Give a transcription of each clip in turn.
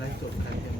รียมไลฟ์สดใครเตรียมไลฟ์สดใคร ลงไปมั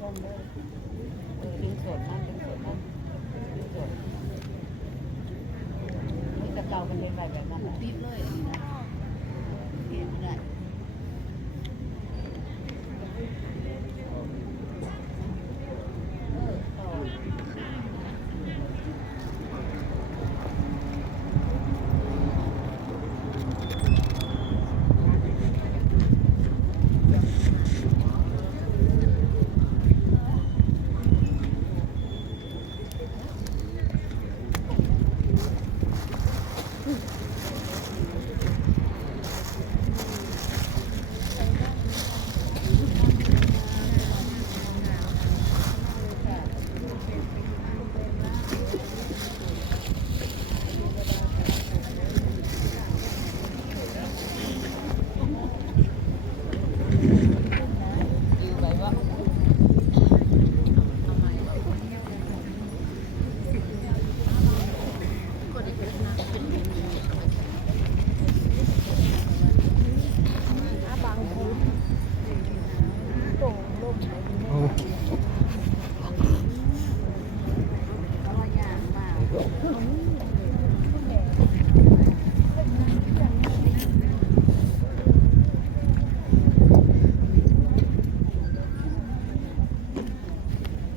ต้นเลยเออดึงสดมากดึงสดมากดึงสดแต่เกามันเป็นแบบแบบนั้นติดเลยนะ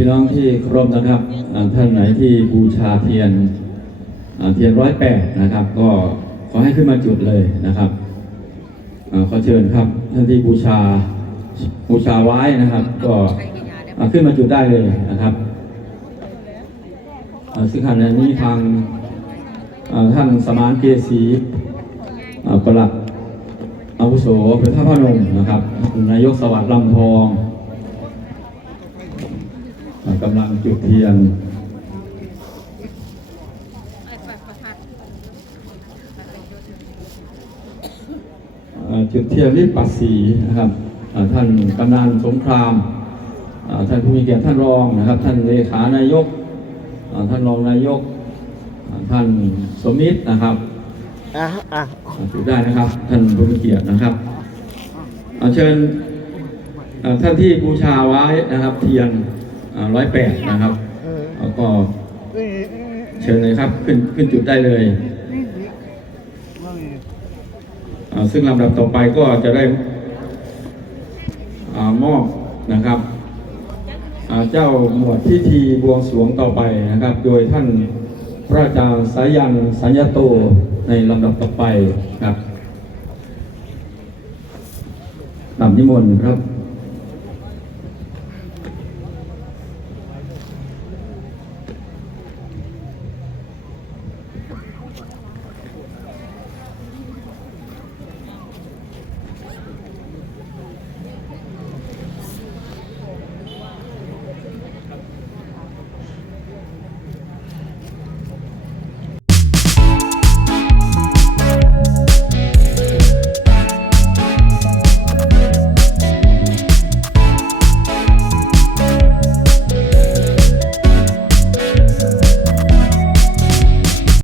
พี่น้องที่เคารพนะครับท่านไหนที่บูชาเทียนเทียนร้อยแปดนะครับ ก็ขอให้ขึ้นมาจุดเลยนะครับขอเชิญครับท่านที่บูชาบูชาไว้นะครับ ก็ขึ้นมาจุดได้เลยนะครับซึ่งขณะนี้ทางท่านสมานเกษีประหลัดอาวุโสพระท่าพนมนะครับนายกสวัสดิ์ลำทอง กำลังจุดเทียนเอ่อจุดเทียนที่ปัดสีนะครับเอ่อท่านกำนันสงครามเอ่อท่านผู้มีเกียรติท่านรองนะครับ ท่านเลขานายกเอ่อท่านรองนายกเอ่อท่านสมิตรนะครับอะอะจุดได้นะครับ ท่านผู้มีเกียรตินะครับเอาเชิญเอ่อท่านที่บูชาไว้นะครับเทียน ร้อยแปดนะครับเออแล้วก็เชิญเลยครับขึ้นขึ้นจุดได้เลย ซึ่งลำดับต่อไปก็จะได้มอบนะครับเจ้าหมวดพิธีบวงสรวงต่อไปนะครับ โดยท่านพระอาจารย์สายันสัญญาโตในลำดับต่อไปครับนำนิมนต์ครับ